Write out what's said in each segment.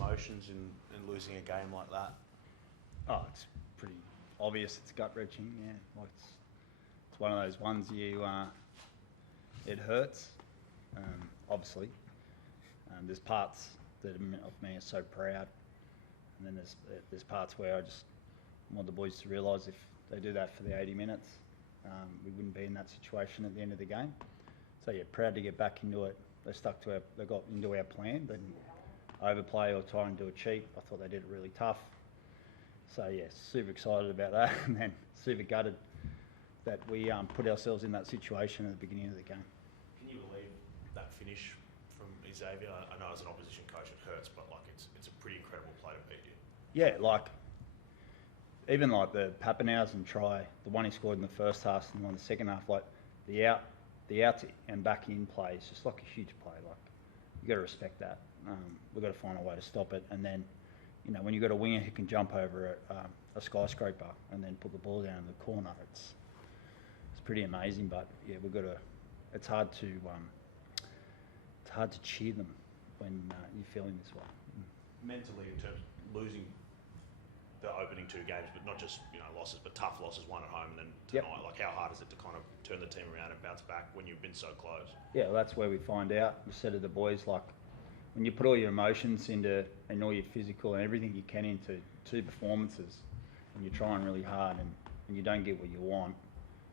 emotions in losing a game like that? Oh, it's pretty obvious. It's gut-wrenching, yeah. Like it's one of those ones it hurts, obviously. There's parts that of me are so proud, and then there's parts where I just want the boys to realise if they do that for the 80 minutes, we wouldn't be in that situation at the end of the game. So yeah, proud to get back into it. They got into our plan. They didn't overplay or try and do it cheap. I thought they did it really tough. So yeah, super excited about that, and then super gutted that we put ourselves in that situation at the beginning of the game. Can you believe that finish from Xavier? I know as an opposition coach it hurts, but like it's a pretty incredible play to beat you. Yeah, like even like the Pappenhausen try, the one he scored in the first half and the one in the second half, like the out and back in play is just like a huge play. Like you got to respect that. We've got to find a way to stop it, and then you know when you've got a winger who can jump over a skyscraper and then put the ball down in the corner, it's pretty amazing. But yeah, we've got to. It's hard to cheer them when you're feeling this way. Mentally, in terms of losing the opening two games, but not just losses, but tough losses, one at home and then tonight. Yep. Like how hard is it to kind of turn the team around and bounce back when you've been so close? Yeah, well, that's where we find out. We said to the boys, like when you put all your emotions into and all your physical and everything you can into two performances, and you're trying really hard and you don't get what you want,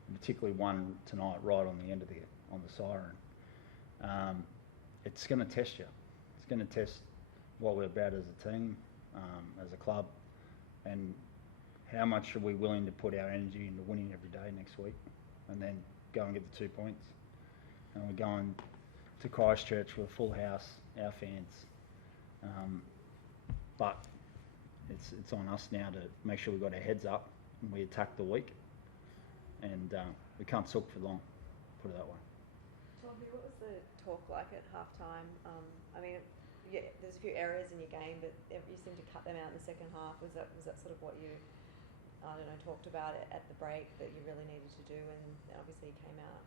and particularly one tonight right on the end of on the siren, it's going to test you. It's going to test what we're about as a team, as a club, and how much are we willing to put our energy into winning every day next week, and then go and get the 2 points. And we're going to Christchurch with a full house, our fans, but it's on us now to make sure we've got our heads up and we attack the week, and we can't sulk for long, put it that way. Toby, what was the talk like at halftime? I mean, yeah, there's a few errors in your game, but you seem to cut them out in the second half. Was that sort of what you, talked about it at the break that you really needed to do, and obviously you came out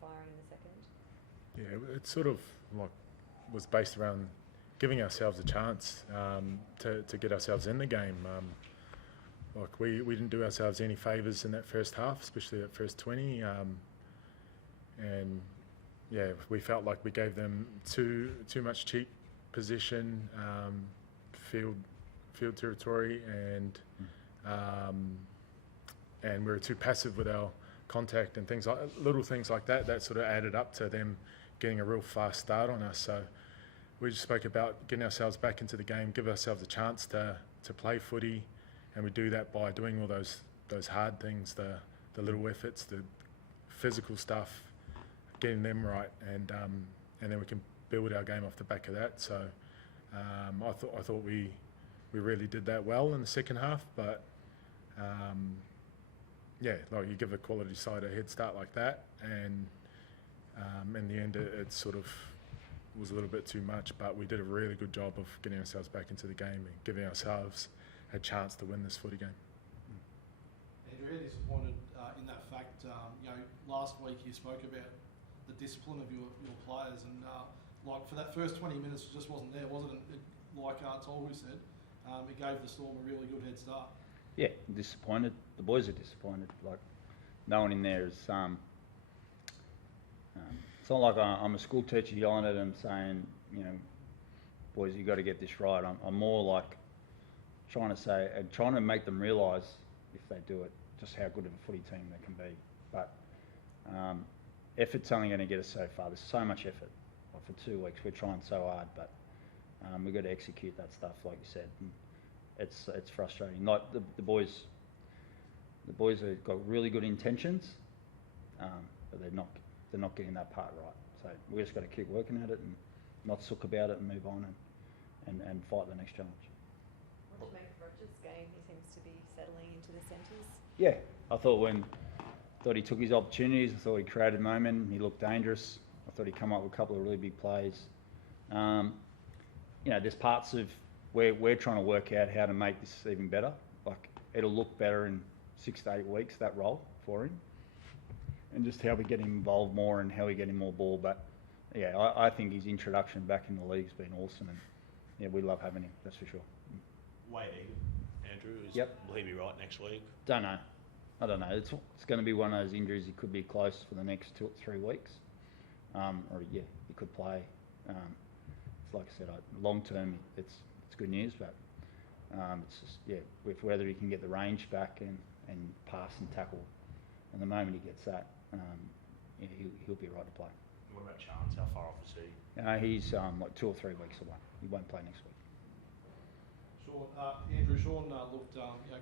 firing in the second? Yeah, it sort of like was based around giving ourselves a chance to get ourselves in the game. Like we didn't do ourselves any favours in that first half, especially that first 20, and yeah, we felt like we gave them too much cheap position, field territory, and we were too passive with our contact and little things like that. That sort of added up to them getting a real fast start on us. So we just spoke about getting ourselves back into the game, give ourselves a chance to play footy, and we do that by doing all those hard things, the little efforts, the physical stuff, getting them right, and then we can build our game off the back of that. So I thought we really did that well in the second half, but yeah, like you give a quality side a head start like that, and in the end it sort of was a little bit too much, but we did a really good job of getting ourselves back into the game and giving ourselves a chance to win this footy game. Andrew, how disappointed in that fact, last week you spoke about the discipline of your players, and like for that first 20 minutes it just wasn't there, wasn't it? Like Tolhu said, it gave the Storm a really good head start. Yeah, disappointed. The boys are disappointed. Like no one in there is. It's not like I'm a school teacher yelling at them saying, boys, you got to get this right. I'm more like trying to make them realise if they do it, just how good of a footy team they can be. But effort's only going to get us so far. There's so much effort. Like for 2 weeks, we're trying so hard, but we've got to execute that stuff, like you said. And it's frustrating. Like the boys have got really good intentions, but they're not getting that part right. So we just got to keep working at it and not sook about it and move on and fight the next challenge. What do you make of Rogers' game? He seems to be settling into the centres. Yeah, I thought he took his opportunities. I thought he created moment. He looked dangerous. I thought he come up with a couple of really big plays. There's parts of where we're trying to work out how to make this even better. Like it'll look better in 6 to 8 weeks, that role for him, and just how we get him involved more and how we get him more ball. But yeah, I think his introduction back in the league's been awesome, and yeah, we love having him. That's for sure. Wade Egan, Andrew, Yep. will he be right next week? Don't know. I don't know. It's going to be one of those injuries. He could be close for the next 2 or 3 weeks, or yeah, he could play. It's like I said, long term, it's good news, but it's just with whether he can get the range back and pass and tackle. And the moment he gets that, yeah, he'll be right to play. What about Chance? How far off is he? He's like 2 or 3 weeks away. He won't play next week. Andrew, Sean looked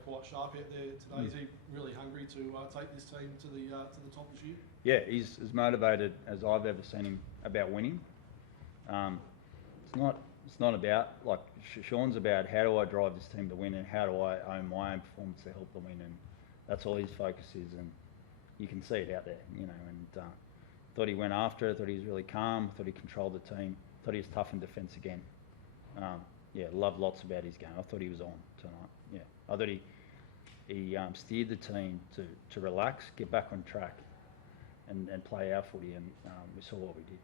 quite sharp out there today. Is he really hungry to take this team to the top this year? Yeah, he's as motivated as I've ever seen him about winning. It's not about like Sean's about how do I drive this team to win and how do I own my own performance to help them win, and that's all his focus is, and you can see it out there, you know. And thought he went after it. Thought he was really calm. Thought he controlled the team. Thought he was tough in defence again. Yeah, loved lots about his game. I thought he was on tonight. Yeah, I thought he steered the team to relax, get back on track, and play our footy, and we saw what we did.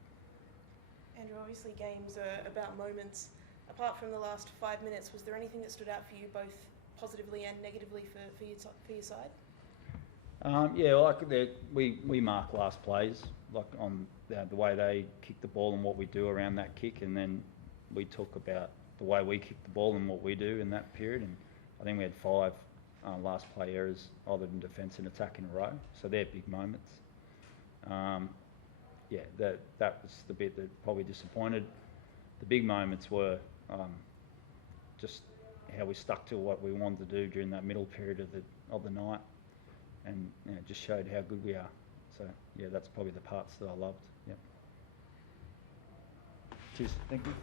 Andrew, obviously games are about moments. Apart from the last 5 minutes, was there anything that stood out for you both positively and negatively for your side? Yeah, like we mark last plays, like on the way they kick the ball and what we do around that kick, and then we talk about the way we kick the ball and what we do in that period. And I think we had 5 last play errors, either in defence and attack in a row. So they're big moments. Yeah, that was the bit that probably disappointed. The big moments were just how we stuck to what we wanted to do during that middle period of the night, and just showed how good we are. So yeah, that's probably the parts that I loved. Yeah. Cheers. Thank you.